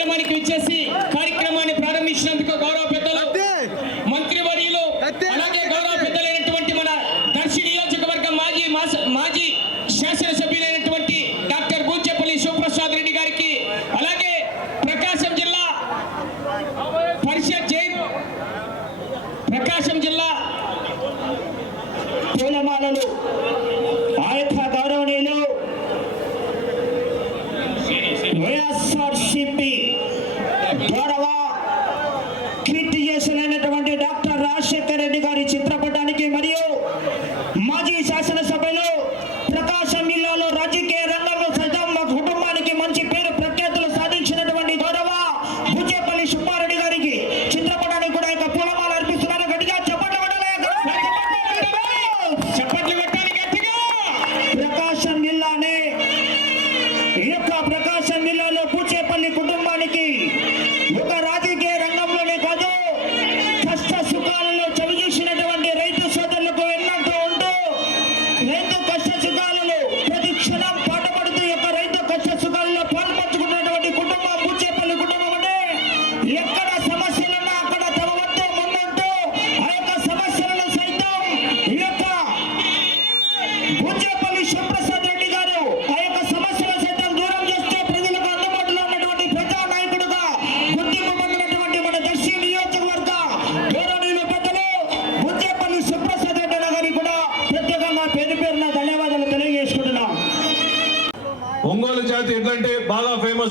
కార్యక్రమానికి విచ్చేసి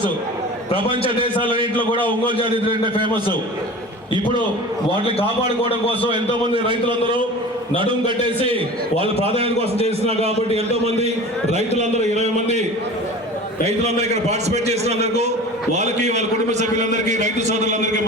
ఫేమస్ ప్రపంచ దేశాలన్నింటిలో కూడా ఒంగోలు జాతి అంటే ఫేమస్ ఇప్పుడు వాటిని కాపాడుకోవడం కోసం ఎంతో మంది రైతులందరూ నడుము కట్టేసి వాళ్ళ ప్రాధాన్యం కోసం చేస్తున్నారు కాబట్టి ఎంతో మంది రైతులందరూ ఇరవై మంది రైతులందరూ ఇక్కడ పార్టిసిపేట్ చేసినందుకు వాళ్ళకి వాళ్ళ కుటుంబ సభ్యులందరికీ రైతు సోదరులందరికీ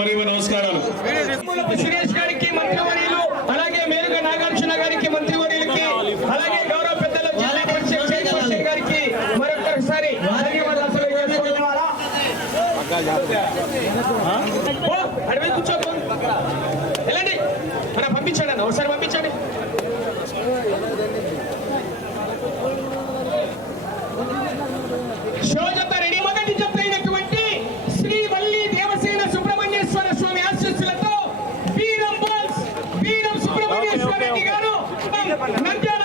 కూర్చో వెళ్ళండి మనం పంపించండి అన్న ఒకసారి పంపించండి శోజత రెడీ మొదటి జత అయినటువంటి శ్రీ వల్లి దేవసేన సుబ్రహ్మణ్యేశ్వర స్వామి ఆశీస్సులతో వీరం నంద్యాల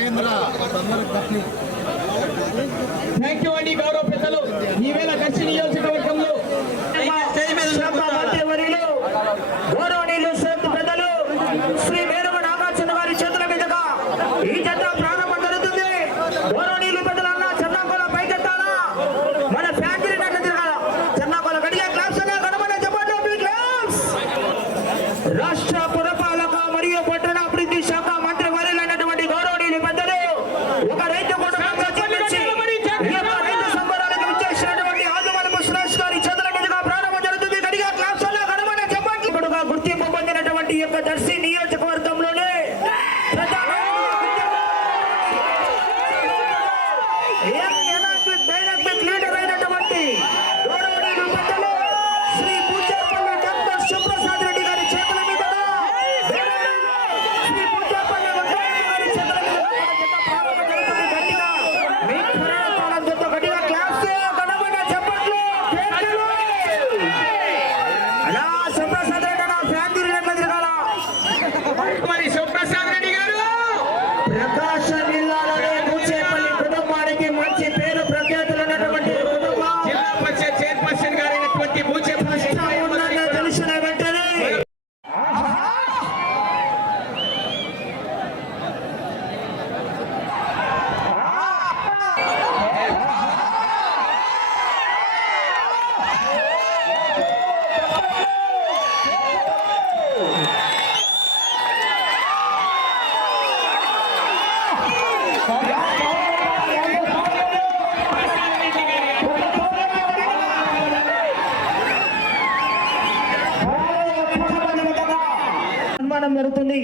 మహేంద్ర. థ్యాంక్ యూ అండి గౌరవ పెద్దలు. ఈవేళ కచ్చి నియోజకవర్గంలో గౌరవనీయులు పెద్దలు శ్రీ వేరవ నాగార్జున వారి చేతుల మీదుగా ఈ జత ప్రారంభం జరుగుతుంది. గౌరవనీయులు పెద్దలన్నా చంద్రంకోల పైకెత్తాలా? మన ఫ్యాన్ నిర్మాణం జరుగుతుంది.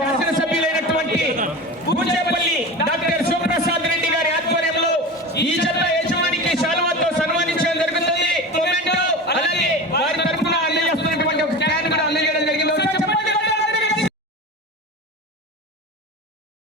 శాసనసభ్యులైనటువంటి పూజపల్లి డాక్టర్ శివప్రసాద్ రెడ్డి గారి ఆధ్వర్యంలో ఈ చెత్త